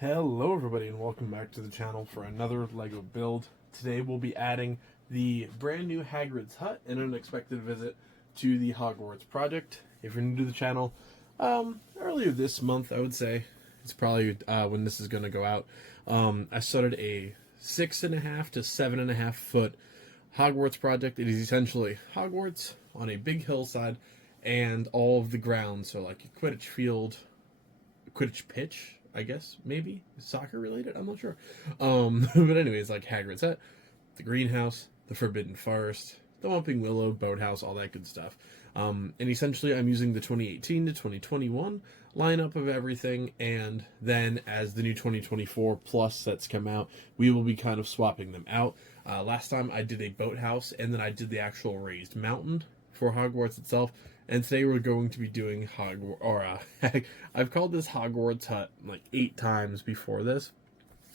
Hello everybody and welcome back to the channel for another LEGO build. Today we'll be adding the brand new Hagrid's hut and an unexpected visit to the Hogwarts project. If you're new to the channel, earlier this month I would say, it's probably when this is going to go out, I started a 6.5 to 7.5 foot Hogwarts project. It is essentially Hogwarts on a big hillside and all of the grounds, so like a Quidditch field, Quidditch pitch, I guess, maybe soccer related, I'm not sure. But anyways, like Hagrid's hut, the greenhouse, the Forbidden Forest, the Whomping Willow, boathouse, all that good stuff. And essentially I'm using the 2018 to 2021 lineup of everything, and then as the new 2024 plus sets come out, we will be kind of swapping them out. Last time I did a boathouse, and then I did the actual raised mountain for Hogwarts itself. And today we're going to be doing I've called this Hogwarts hut like 8 times before this.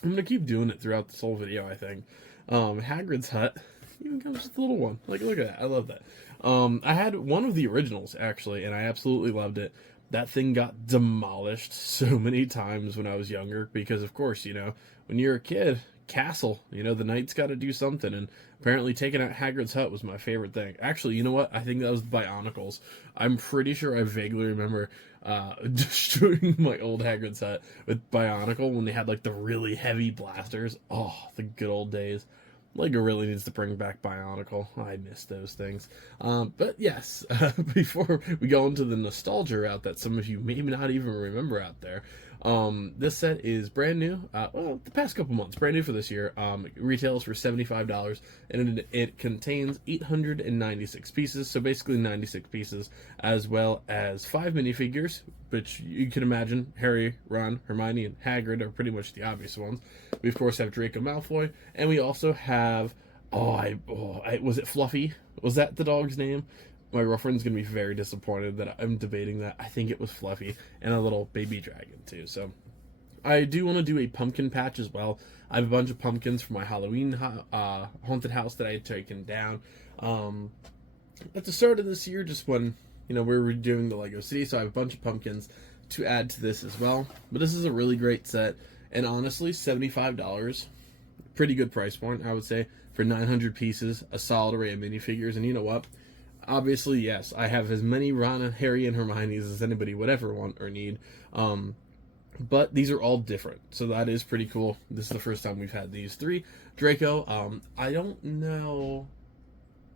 I'm going to keep doing it throughout this whole video, I think. Hagrid's hut even comes with a little one. Like, look at that. I love that. I had one of the originals, actually, and I absolutely loved it. That thing got demolished so many times when I was younger because, of course, you know, when you're a kid, castle, you know, the knight's got to do something, and apparently taking out Hagrid's hut was my favorite thing. Actually, you know what? I think that was the Bionicles. I'm pretty sure I vaguely remember destroying my old Hagrid's hut with Bionicle when they had like the really heavy blasters. Oh, the good old days. LEGO really needs to bring back Bionicle. I miss those things. But yes, before we go into the nostalgia route that some of you may not even remember out there, this set is brand new. Well, the past couple months, brand new for this year. It retails for $75, and it contains 896 pieces, so basically 96 pieces, as well as 5 minifigures, which you can imagine Harry, Ron, Hermione, and Hagrid are pretty much the obvious ones. We of course have Draco Malfoy, and we also have was it Fluffy? Was that the dog's name? My girlfriend's gonna be very disappointed that I'm debating that. I think it was Fluffy, and a little baby dragon too. So I do want to do a pumpkin patch as well. I have a bunch of pumpkins for my Halloween haunted house that I had taken down at the start of this year, just when, you know, we were doing the Lego City. So I have a bunch of pumpkins to add to this as well. But this is a really great set, and honestly, $75, pretty good price point, I would say, for 900 pieces, a solid array of minifigures. And you know what? Obviously, yes, I have as many Ron, Harry, and Hermione's as anybody would ever want or need. But these are all different, so that is pretty cool. This is the first time we've had these 3. Draco, I don't know.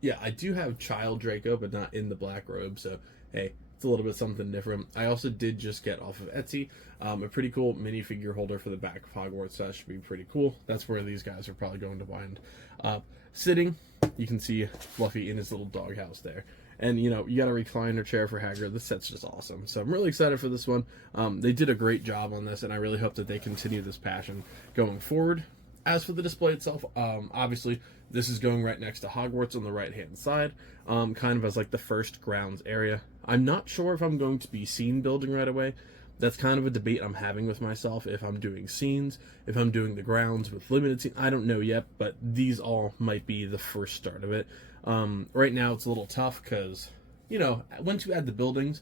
Yeah, I do have Child Draco, but not in the black robe, so hey, it's a little bit something different. I also did just get off of Etsy a pretty cool minifigure holder for the back of Hogwarts, so that should be pretty cool. That's where these guys are probably going to wind up sitting. You can see Fluffy in his little doghouse there. And, you know, you got a recliner chair for Hagrid. This set's just awesome. So I'm really excited for this one. They did a great job on this, and I really hope that they continue this passion going forward. As for the display itself, obviously, this is going right next to Hogwarts on the right-hand side, kind of as like the first grounds area. I'm not sure if I'm going to be scene building right away. That's kind of a debate I'm having with myself, if I'm doing scenes, if I'm doing the grounds with limited scenes. I don't know yet, but these all might be the first start of it. Right now it's a little tough because, you know, once you add the buildings,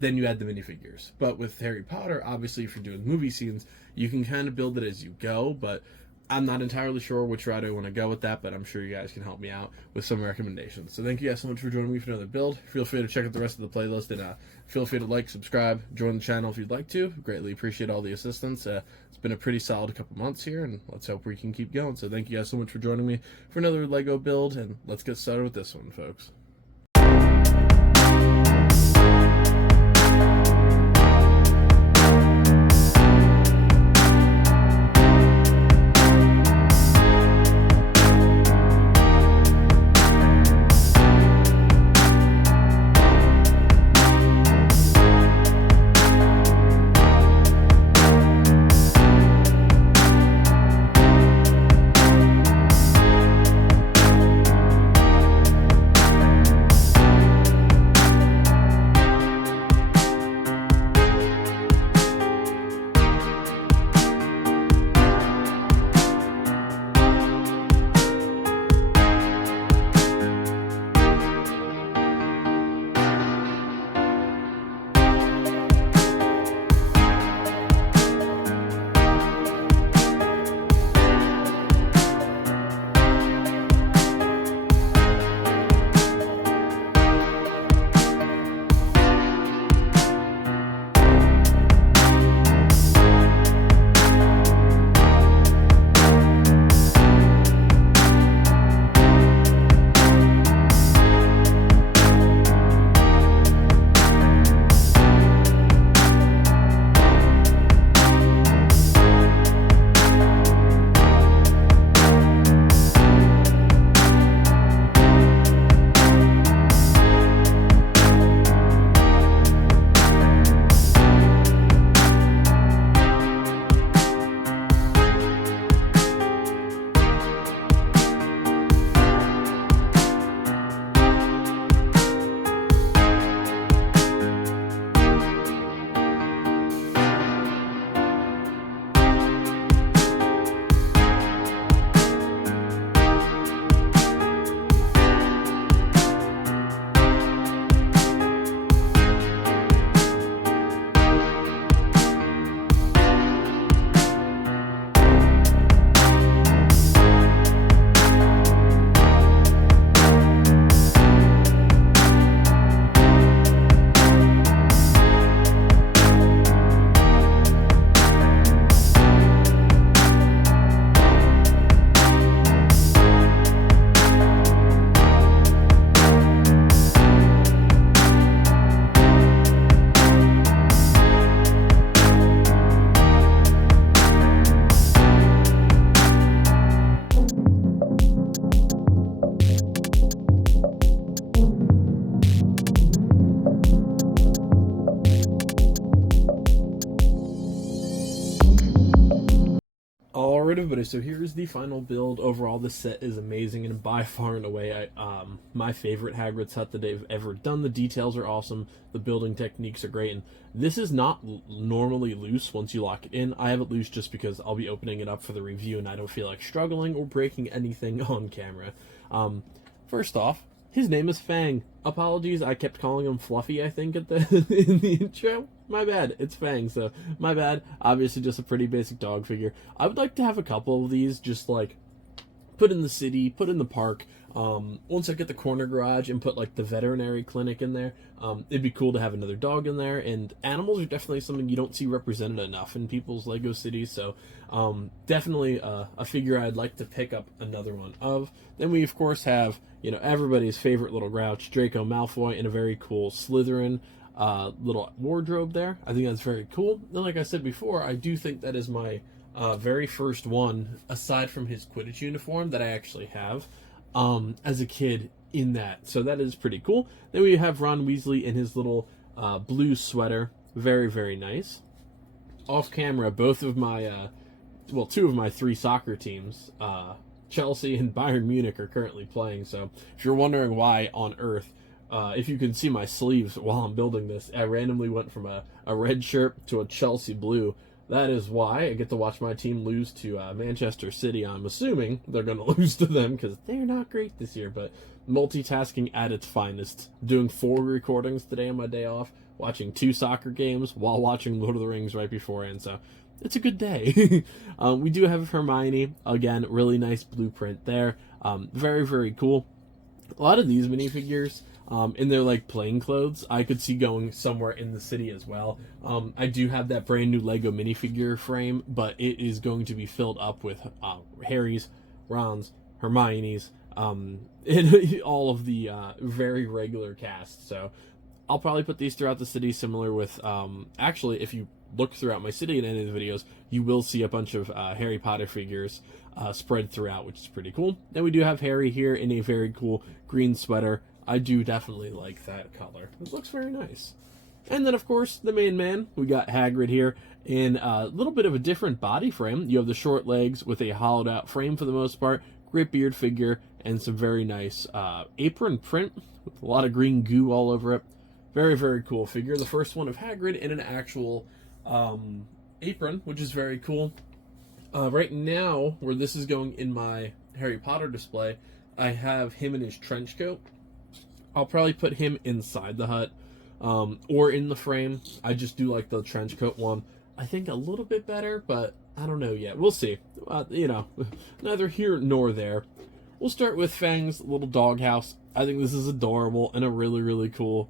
then you add the minifigures. But with Harry Potter, obviously, if you're doing movie scenes, you can kind of build it as you go, but I'm not entirely sure which route I want to go with that, but I'm sure you guys can help me out with some recommendations. So thank you guys so much for joining me for another build. Feel free to check out the rest of the playlist, and feel free to like, subscribe, join the channel if you'd like to. Greatly appreciate all the assistance. It's been a pretty solid couple months here, and let's hope we can keep going. So thank you guys so much for joining me for another LEGO build, and let's get started with this one, folks. rid of everybody. So here's the final build. Overall, this set is amazing and by far and away my favorite Hagrid's hut that they've ever done. The details are awesome. The building techniques are great. And this is not normally loose once you lock it in. I have it loose just because I'll be opening it up for the review and I don't feel like struggling or breaking anything on camera. First off, his name is Fang. Apologies, I kept calling him Fluffy, I think, at the in the intro. My bad, it's Fang, so my bad. Obviously just a pretty basic dog figure. I would like to have a couple of these just like put in the city, put in the park. Once I get the corner garage and put like the veterinary clinic in there, it'd be cool to have another dog in there. And animals are definitely something you don't see represented enough in people's Lego cities, so definitely a figure I'd like to pick up another one of. Then we of course have, you know, everybody's favorite little Grouch, Draco Malfoy, in a very cool Slytherin little wardrobe there. I think that's very cool. And like I said before, I do think that is my very first one, aside from his Quidditch uniform, that I actually have as a kid in that. So that is pretty cool. Then we have Ron Weasley in his little blue sweater. Very, very nice. Off camera, both of my, well, two of my three soccer teams, Chelsea and Bayern Munich, are currently playing. So if you're wondering why on earth, if you can see my sleeves while I'm building this, I randomly went from a red shirt to a Chelsea blue. That is why I get to watch my team lose to Manchester City. I'm assuming they're going to lose to them because they're not great this year, but multitasking at its finest. Doing 4 recordings today on my day off, watching 2 soccer games while watching Lord of the Rings right beforehand, so it's a good day. We do have Hermione. Again, really nice blueprint there. Very, very cool. A lot of these minifigures, in their like plain clothes, I could see going somewhere in the city as well. I do have that brand new Lego minifigure frame, but it is going to be filled up with Harry's, Ron's, Hermione's, and all of the very regular cast. So I'll probably put these throughout the city, similar with actually, if you look throughout my city in any of the videos, you will see a bunch of Harry Potter figures spread throughout, which is pretty cool. Then we do have Harry here in a very cool green sweater. I do definitely like that color. It looks very nice. And then, of course, the main man. We got Hagrid here in a little bit of a different body frame. You have the short legs with a hollowed out frame for the most part, great beard figure, and some very nice apron print with a lot of green goo all over it. Very, very cool figure. The first one of Hagrid in an actual apron, which is very cool. Right now, where this is going in my Harry Potter display, I have him in his trench coat. I'll probably put him inside the hut or in the frame. I just do like the trench coat one. I think a little bit better, but I don't know yet. We'll see. You know, neither here nor there. We'll start with Fang's little doghouse. I think this is adorable and a really, really cool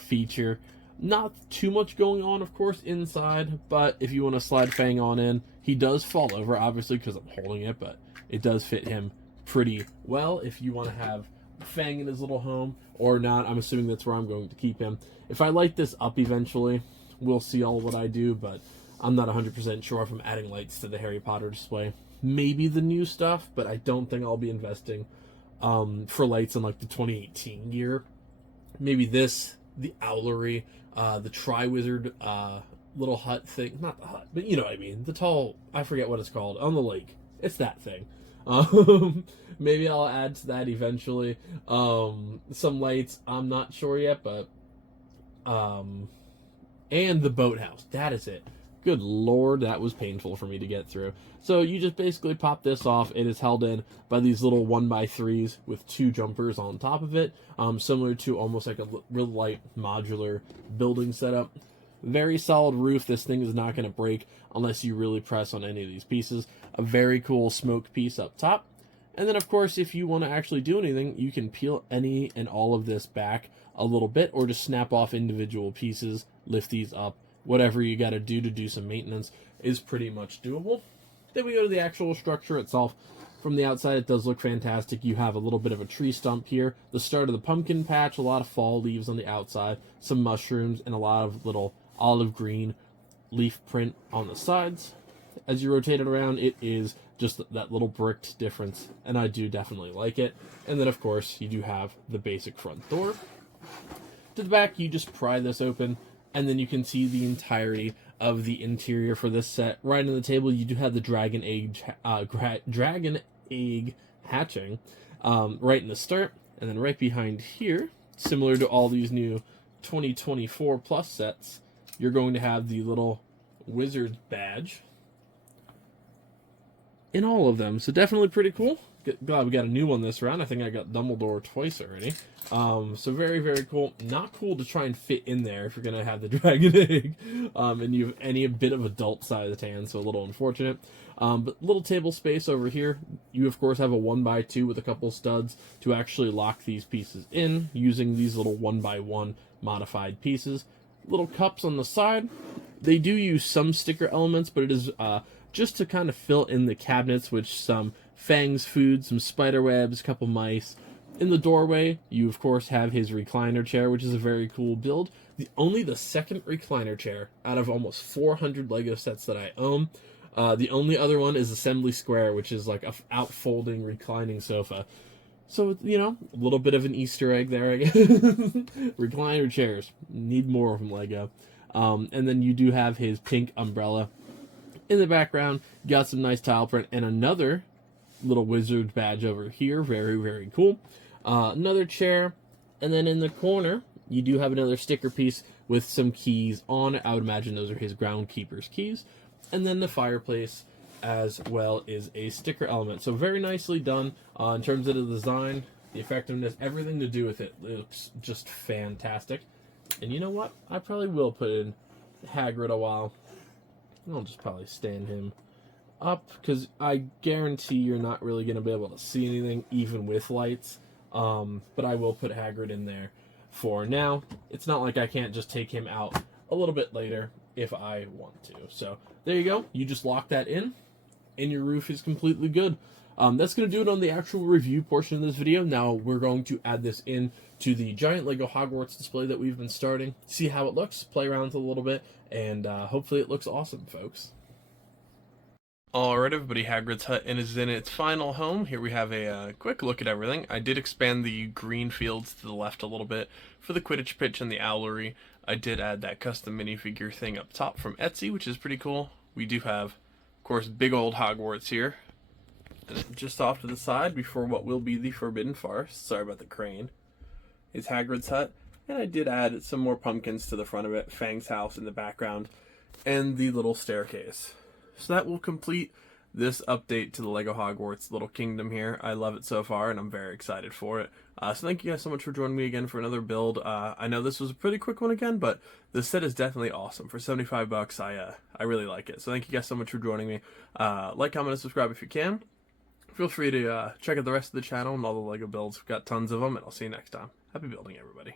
feature. Not too much going on, of course, inside, but if you want to slide Fang on in, he does fall over, obviously, because I'm holding it, but it does fit him pretty well if you want to have Fang in his little home or not. I'm assuming that's where I'm going to keep him. If I light this up eventually, we'll see all what I do, but I'm not 100% sure if I'm adding lights to the Harry Potter display. Maybe the new stuff, but I don't think I'll be investing for lights in like the 2018 year. Maybe this, the Owlery, the Triwizard little hut thing. Not the hut, but you know what I mean. The tall, I forget what it's called, on the lake. It's that thing. Maybe I'll add to that eventually. Some lights, I'm not sure yet, but and the boathouse. That is it. Good lord, that was painful for me to get through. So you just basically pop this off. It is held in by these little 1x3s with 2 jumpers on top of it, similar to almost like a real light modular building setup. Very solid roof. This thing is not going to break unless you really press on any of these pieces. A very cool smoke piece up top. And then, of course, if you want to actually do anything, you can peel any and all of this back a little bit or just snap off individual pieces, lift these up. Whatever you got to do some maintenance is pretty much doable. Then we go to the actual structure itself. From the outside, it does look fantastic. You have a little bit of a tree stump here, the start of the pumpkin patch, a lot of fall leaves on the outside, some mushrooms, and a lot of little olive green leaf print on the sides. As you rotate it around, it is just that little bricked difference, and I do definitely like it. And then, of course, you do have the basic front door. To the back, you just pry this open, and then you can see the entirety of the interior for this set. Right on the table, you do have the dragon egg hatching right in the start, and then right behind here, similar to all these new 2024 plus sets, you're going to have the little wizard badge in all of them. So definitely pretty cool. Glad we got a new one this round. I think I got Dumbledore twice already. So very, very cool. Not cool to try and fit in there if you're going to have the dragon egg. And you have any bit of adult sized hand, so a little unfortunate. But little table space over here. You, of course, have a 1x2 with a couple studs to actually lock these pieces in using these little 1x1 modified pieces. Little cups on the side. They do use some sticker elements, but it is just to kind of fill in the cabinets with some Fang's food, some spider webs, a couple mice. In the doorway, you of course have his recliner chair, which is a very cool build. Only the second recliner chair out of almost 400 Lego sets that I own. The only other one is Assembly Square, which is like a outfolding reclining sofa. So, you know, a little bit of an Easter egg there, I guess. Recliner chairs. Need more of them, Lego. And then you do have his pink umbrella. In the background, you got some nice tile print and another little wizard badge over here. Very, very cool. Another chair. And then in the corner, you do have another sticker piece with some keys on it. I would imagine those are his groundkeeper's keys. And then the fireplace as well is a sticker element. So very nicely done in terms of the design, the effectiveness, everything to do with it. It looks just fantastic. And you know what? I probably will put in Hagrid a while. I'll just probably stand him up because I guarantee you're not really going to be able to see anything even with lights. But I will put Hagrid in there for now. It's not like I can't just take him out a little bit later if I want to. So there you go. You just lock that in and your roof is completely good. That's going to do it on the actual review portion of this video. Now we're going to add this in to the giant Lego Hogwarts display that we've been starting. See how it looks, play around with it a little bit, and hopefully it looks awesome, folks. Alright everybody, Hagrid's hut is in its final home. Here we have a quick look at everything. I did expand the green fields to the left a little bit for the Quidditch pitch and the owlery. I did add that custom minifigure thing up top from Etsy, which is pretty cool. We do have, of course, big old Hogwarts here. And just off to the side, before what will be the Forbidden Forest, sorry about the crane, is Hagrid's hut. And I did add some more pumpkins to the front of it, Fang's house in the background, and the little staircase. So that will complete this update to the Lego Hogwarts Little Kingdom here. I love it so far, and I'm very excited for it. So thank you guys so much for joining me again for another build. I know this was a pretty quick one again, but the set is definitely awesome. For 75 bucks, I really like it. So thank you guys so much for joining me. Like, comment, and subscribe if you can. Feel free to check out the rest of the channel and all the Lego builds. We've got tons of them, and I'll see you next time. Happy building, everybody.